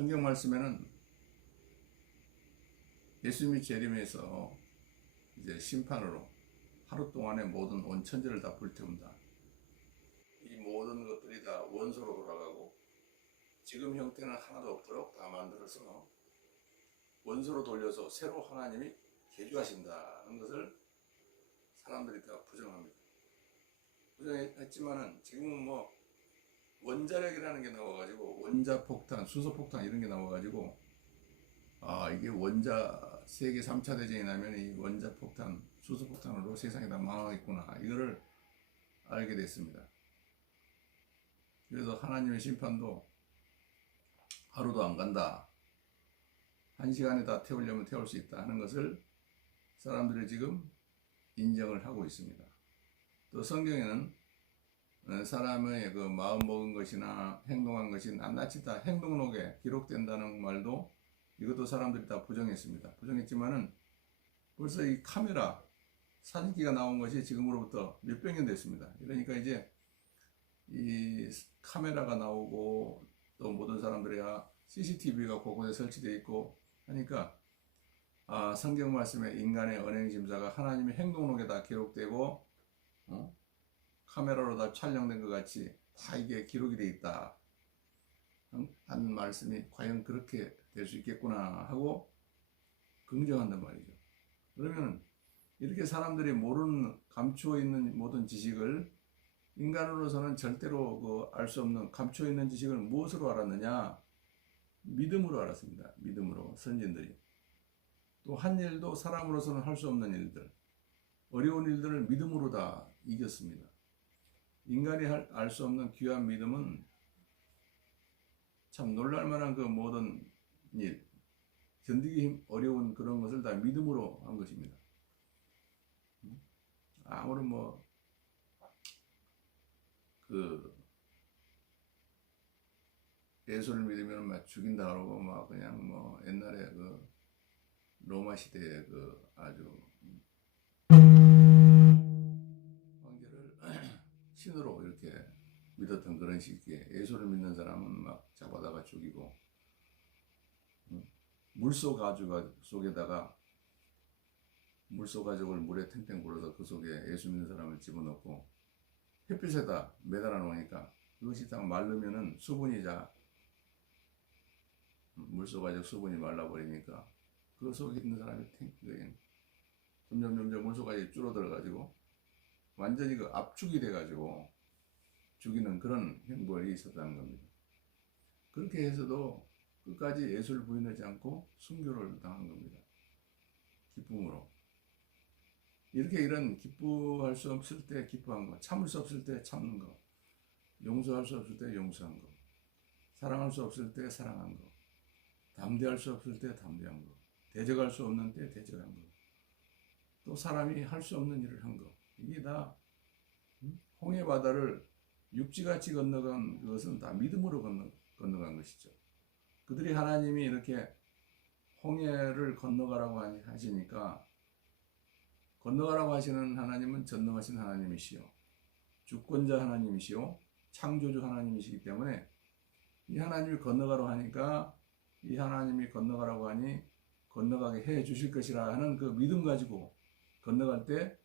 성경 말씀에는 예수님이 재림해서 이제 심판으로 하루 동안에 모든 온 천지를 다 불태운다. 이 모든 것들이 다 원소로 돌아가고 지금 형태는 하나도 없도록 다 만들어서 원소로 돌려서 새로 하나님이 개조하신다는 것을 사람들이 다 부정합니다. 부정했지만은 지금은 뭐 원자력이라는 게 나와가지고 원자폭탄, 수소폭탄 이런 게 나와가지고 이게 세계 3차 대전이 나면 이 원자폭탄, 수소폭탄으로 세상이 다 망하겠구나 이거를 알게 됐습니다. 그래서 하나님의 심판도 하루도 안 간다. 1시간에 다 태우려면 태울 수 있다 하는 것을 사람들이 지금 인정을 하고 있습니다. 또 성경에는 사람의 그 마음 먹은 것이나 행동한 것이 낱낱이 다 행동록에 기록된다는 말도 이것도 사람들이 다 부정했습니다. 부정했지만은 벌써 이 카메라 사진기가 나온 것이 지금으로부터 몇백 년 됐습니다. 그러니까 이제 이 카메라가 나오고 또 모든 사람들이 CCTV가 곳곳에 설치되어 있고 하니까 성경 말씀에 인간의 언행심사가 하나님의 행동록에 다 기록되고 카메라로 다 촬영된 것 같이 다 이게 기록이 되어 있다 한 말씀이 과연 그렇게 될 수 있겠구나 하고 긍정한단 말이죠. 그러면 이렇게 사람들이 모르는 감추어 있는 모든 지식을 인간으로서는 절대로 알 수 없는 감추어 있는 지식을 무엇으로 알았느냐? 믿음으로 알았습니다. 믿음으로 선진들이. 또 한 일도 사람으로서는 할 수 없는 일들, 어려운 일들을 믿음으로 다 이겼습니다. 인간이 알 수 없는 귀한 믿음은 참 놀랄만한 그 모든 일, 견디기 어려운 그런 것을 다 믿음으로 한 것입니다. 아무런 예수를 믿으면 막 죽인다 그러고 막 그냥 옛날에 그 로마 시대에 그 아주 황제를 신으로 이렇게 믿었던 그런 시기에 예수를 믿는 사람은 막 잡아다가 죽이고 물소 가죽 속에다가 물소 가죽을 물에 탱탱 불어서 그 속에 예수 믿는 사람을 집어넣고 햇빛에다 매달아 놓으니까 그것이 딱 마르면은 수분이 물소 가죽 수분이 말라버리니까 그 속에 있는 사람이 점점 물소 가죽이 줄어들어 가지고 완전히 그 압축이 돼 가지고 죽이는 그런 행보가 있었다는 겁니다. 그렇게 해서도 끝까지 예수를 부인하지 않고 순교를 당한 겁니다. 기쁨으로. 이렇게 이런 기뻐할 수 없을 때 기뻐한 거, 참을 수 없을 때 참는 거, 용서할 수 없을 때 용서한 거, 사랑할 수 없을 때 사랑한 거, 담대할 수 없을 때 담대한 거, 대적할 수 없는 때 대적한 거, 또 사람이 할 수 없는 일을 한 거, 이게 다 홍해 바다를 육지같이 건너간 것은 다 믿음으로 건너간 것이죠. 그들이 하나님이 이렇게 홍해를 건너가라고 하시니까 건너가라고 하시는 하나님은 전능하신 하나님이시요 주권자 하나님이시요 창조주 하나님이시기 때문에 이 하나님이 건너가라고 하니까 이 하나님이 건너가라고 하니 건너가게 해 주실 것이라 하는 그 믿음 가지고 건너갈 때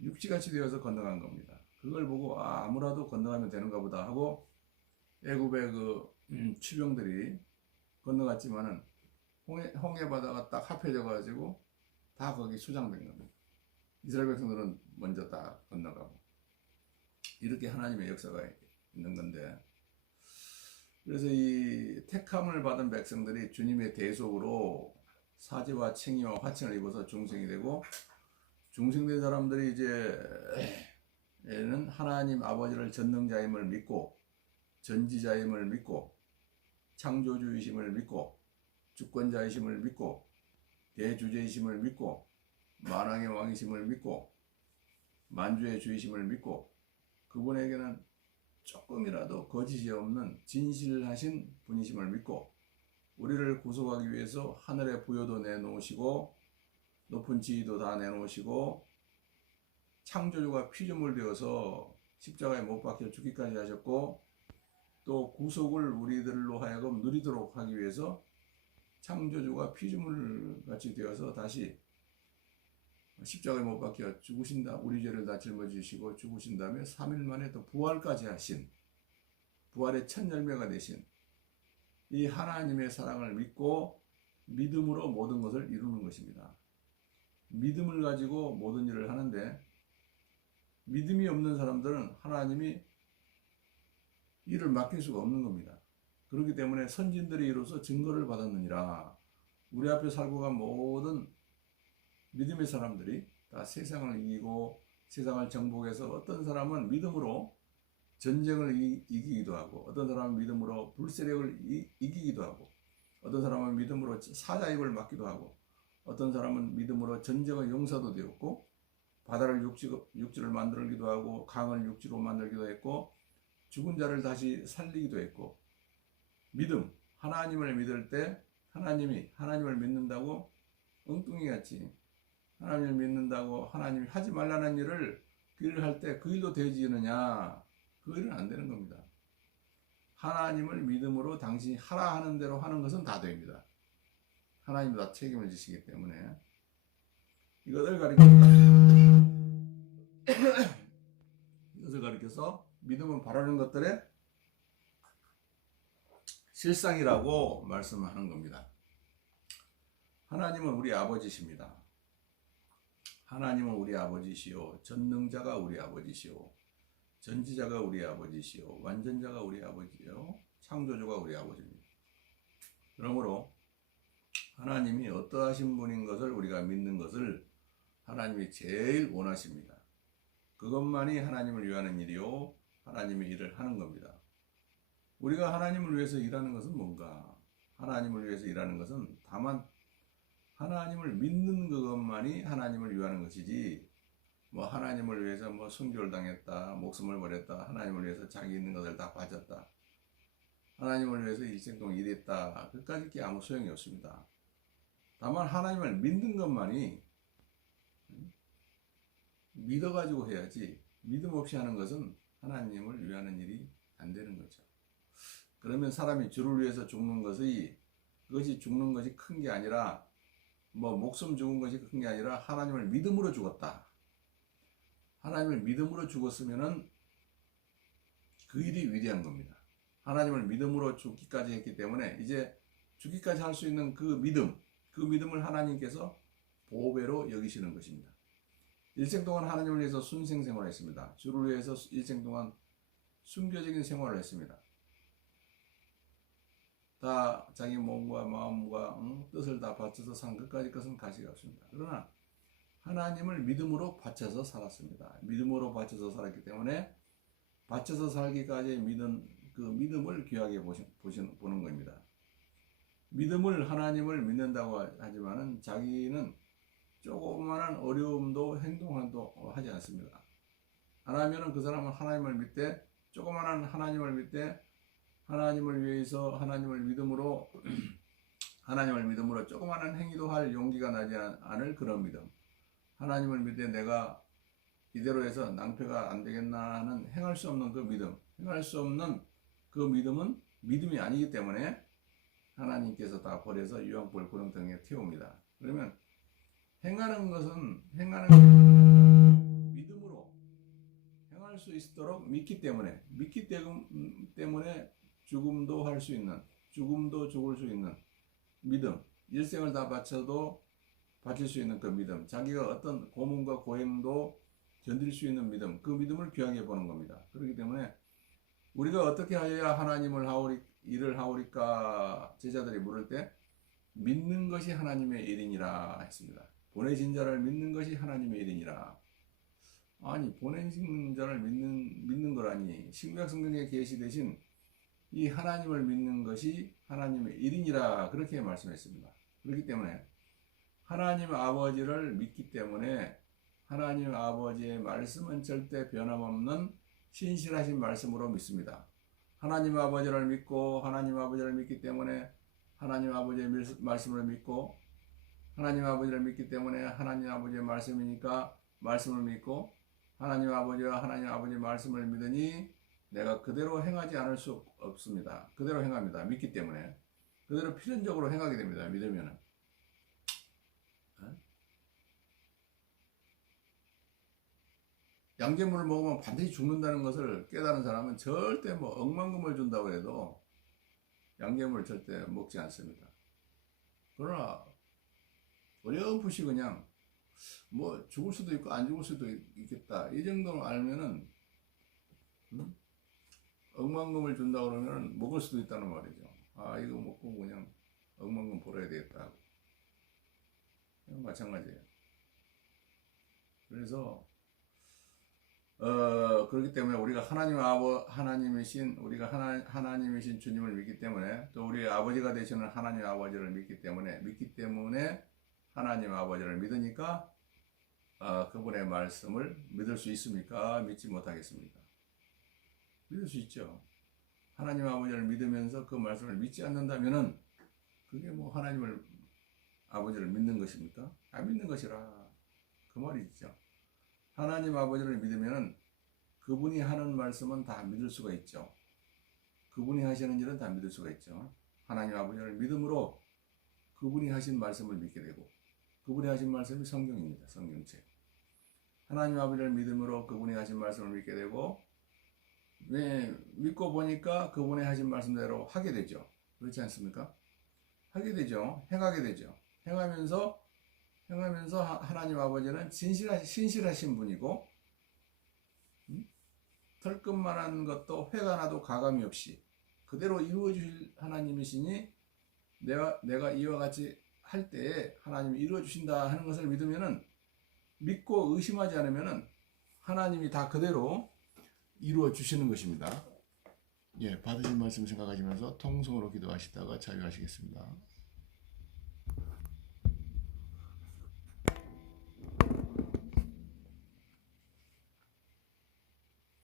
육지같이 되어서 건너간 겁니다. 그걸 보고 아무라도 건너가면 되는가 보다 하고 애굽의 그 취병들이 건너갔지만은 홍해 바다가 딱 합해져 가지고 다 거기 수장된 겁니다. 이스라엘 백성들은 먼저 다 건너가고 이렇게 하나님의 역사가 있는 건데, 그래서 이 택함을 받은 백성들이 주님의 대속으로 사지와 칭의와 화칭을 입어서 중생이 되고, 중생된 사람들이 이제는 하나님 아버지를 전능자임을 믿고 전지자임을 믿고 창조주이심을 믿고 주권자이심을 믿고 대주제이심을 믿고 만왕의 왕이심을 믿고 만주의 주이심을 믿고 그분에게는 조금이라도 거짓이 없는 진실하신 분이심을 믿고 우리를 구속하기 위해서 하늘의 부여도 내놓으시고 높은 지위도 다 내놓으시고 창조주가 피조물 되어서 십자가에 못 박혀 죽기까지 하셨고, 또 구속을 우리들로 하여금 누리도록 하기 위해서 창조주가 피조물 같이 되어서 다시 십자가에 못 박혀 죽으신다. 우리 죄를 다 짊어지시고 죽으신 다음에 3일 만에 또 부활까지 하신, 부활의 첫 열매가 되신 이 하나님의 사랑을 믿고 믿음으로 모든 것을 이루는 것입니다. 믿음을 가지고 모든 일을 하는데, 믿음이 없는 사람들은 하나님이 일을 맡길 수가 없는 겁니다. 그렇기 때문에 선진들이 이로써 증거를 받았느니라. 우리 앞에 살고 간 모든 믿음의 사람들이 다 세상을 이기고 세상을 정복해서, 어떤 사람은 믿음으로 전쟁을 이기기도 하고, 어떤 사람은 믿음으로 불세력을 이기기도 하고, 어떤 사람은 믿음으로 사자입을 막기도 하고, 어떤 사람은 믿음으로 전쟁의 용사도 되었고, 바다를 육지를 만들기도 하고, 강을 육지로 만들기도 했고, 죽은 자를 다시 살리기도 했고, 믿음, 하나님을 믿을 때 하나님을 믿는다고 엉뚱이같이 하나님을 믿는다고 하나님이 하지 말라는 일을 그 일을 할 때 그 일도 되지느냐? 그 일은 안 되는 겁니다. 하나님을 믿음으로 당신이 하라 하는 대로 하는 것은 다 됩니다. 하나님도 다 책임을 지시기 때문에 이것을 가리켜서 믿음은 바라는 것들의 실상이라고 말씀하는 겁니다. 하나님은 우리 아버지십니다. 하나님은 우리 아버지시오. 전능자가 우리 아버지시오. 전지자가 우리 아버지시오. 완전자가 우리 아버지요. 창조주가 우리 아버지입니다. 그러므로 하나님이 어떠하신 분인 것을 우리가 믿는 것을 하나님이 제일 원하십니다. 그것만이 하나님을 위하는 일이요, 하나님의 일을 하는 겁니다. 우리가 하나님을 위해서 일하는 것은 뭔가? 하나님을 위해서 일하는 것은 다만 하나님을 믿는 그것만이 하나님을 위하는 것이지, 하나님을 위해서 순교를 당했다, 목숨을 버렸다, 하나님을 위해서 자기 있는 것을 다 바쳤다, 하나님을 위해서 일생 동안 일했다, 그까짓 게 아무 소용이 없습니다. 다만 하나님을 믿는 것만이, 믿어가지고 해야지, 믿음 없이 하는 것은 하나님을 위하는 일이 안 되는 거죠. 그러면 사람이 주를 위해서 죽는 것이, 그것이 죽는 것이 큰 게 아니라, 목숨 죽은 것이 큰 게 아니라 하나님을 믿음으로 죽었다. 하나님을 믿음으로 죽었으면은 그 일이 위대한 겁니다. 하나님을 믿음으로 죽기까지 했기 때문에 이제 죽기까지 할 수 있는 그 믿음을 하나님께서 보배로 여기시는 것입니다. 일생 동안 하나님을 위해서 순생 생활을 했습니다. 주를 위해서 일생 동안 순교적인 생활을 했습니다. 다 자기 몸과 마음과 뜻을 다 바쳐서 산 끝까지 것은 가시가 없습니다. 그러나 하나님을 믿음으로 바쳐서 살았습니다. 믿음으로 바쳐서 살았기 때문에 바쳐서 살기까지 그 믿음을 귀하게 보는 겁니다. 믿음을, 하나님을 믿는다고 하지만은 자기는 조그마한 어려움도 행동도 하지 않습니다. 하나님은 그 사람은 하나님을 믿되, 조그마한 하나님을 믿되, 하나님을 위해서 하나님을 믿음으로 조그마한 행위도 할 용기가 나지 않을 그런 믿음. 하나님을 믿되 내가 이대로 해서 낭패가 안 되겠나 하는 행할 수 없는 그 믿음. 행할 수 없는 그 믿음은 믿음이 아니기 때문에 하나님께서 다 버려서 유황불 구렁텅이에 태웁니다. 그러면 행하는 것은 믿음으로 행할 수 있도록 믿기 때문에 죽음도 할 수 있는, 죽음도 죽을 수 있는 믿음, 일생을 다 바칠 수 있는 그 믿음, 자기가 어떤 고문과 고행도 견딜 수 있는 믿음, 그 믿음을 귀하게 보는 겁니다. 그렇기 때문에 우리가 어떻게 하여야 하나님을 일을 하오리까 제자들이 물을 때 믿는 것이 하나님의 일이니라 했습니다. 보내신 자를 믿는 것이 하나님의 일이니라. 아니, 보내신 자를 믿는 거라니, 신구약 성경에 계시되신 이 하나님을 믿는 것이 하나님의 일이니라, 그렇게 말씀했습니다. 그렇기 때문에 하나님 아버지를 믿기 때문에 하나님 아버지의 말씀은 절대 변함없는 신실하신 말씀으로 믿습니다. 하나님 아버지를 믿고 하나님 아버지를 믿기 때문에 하나님 아버지의 말씀을 믿고, 하나님 아버지를 믿기 때문에 하나님 아버지의 말씀이니까 말씀을 믿고, 하나님 아버지와 하나님 아버지의 말씀을 믿으니 내가 그대로 행하지 않을 수 없습니다. 그대로 행합니다. 믿기 때문에. 그대로 필연적으로 행하게 됩니다. 믿으면은. 어? 양잿물을 먹으면 반드시 죽는다는 것을 깨달은 사람은 절대 뭐 억만금을 준다고 해도 양잿물을 절대 먹지 않습니다. 그러나 어렴풋이 그냥 뭐 죽을 수도 있고 안 죽을 수도 있겠다 이 정도로 알면은 억만금을 준다 그러면 먹을 수도 있다는 말이죠. 아 이거 먹고 그냥 억만금 벌어야 되겠다. 마찬가지예요. 그래서 그렇기 때문에 우리가 하나님이신 우리가 하나님이신 주님을 믿기 때문에 또 우리 아버지가 되시는 하나님 아버지를 믿기 때문에 하나님 아버지를 믿으니까 그분의 말씀을 믿을 수 있습니까? 믿지 못하겠습니까? 믿을 수 있죠. 하나님 아버지를 믿으면서 그 말씀을 믿지 않는다면은 그게 뭐 하나님을 아버지를 믿는 것입니까? 안 믿는 것이라 그 말이죠. 하나님 아버지를 믿으면은 그분이 하는 말씀은 다 믿을 수가 있죠. 그분이 하시는 일은 다 믿을 수가 있죠. 하나님 아버지를 믿음으로 그분이 하신 말씀을 믿게 되고 그분이 하신 말씀이 성경입니다. 성경책. 하나님 아버지를 믿음으로 그분이 하신 말씀을 믿게 되고 믿고 보니까 그분이 하신 말씀대로 하게 되죠. 그렇지 않습니까? 하게 되죠. 행하게 되죠. 행하면서 하나님 아버지는 신실하신 분이고 털끝만한 것도 회가 나도 가감이 없이 그대로 이루어 주실 하나님이시니 내가 이와 같이 할 때에 하나님이 이루어 주신다 하는 것을 믿으면은 믿고 의심하지 않으면은 하나님이 다 그대로 이루어 주시는 것입니다. 예, 받으신 말씀 생각하시면서 통성으로 기도하시다가 자유하시겠습니다.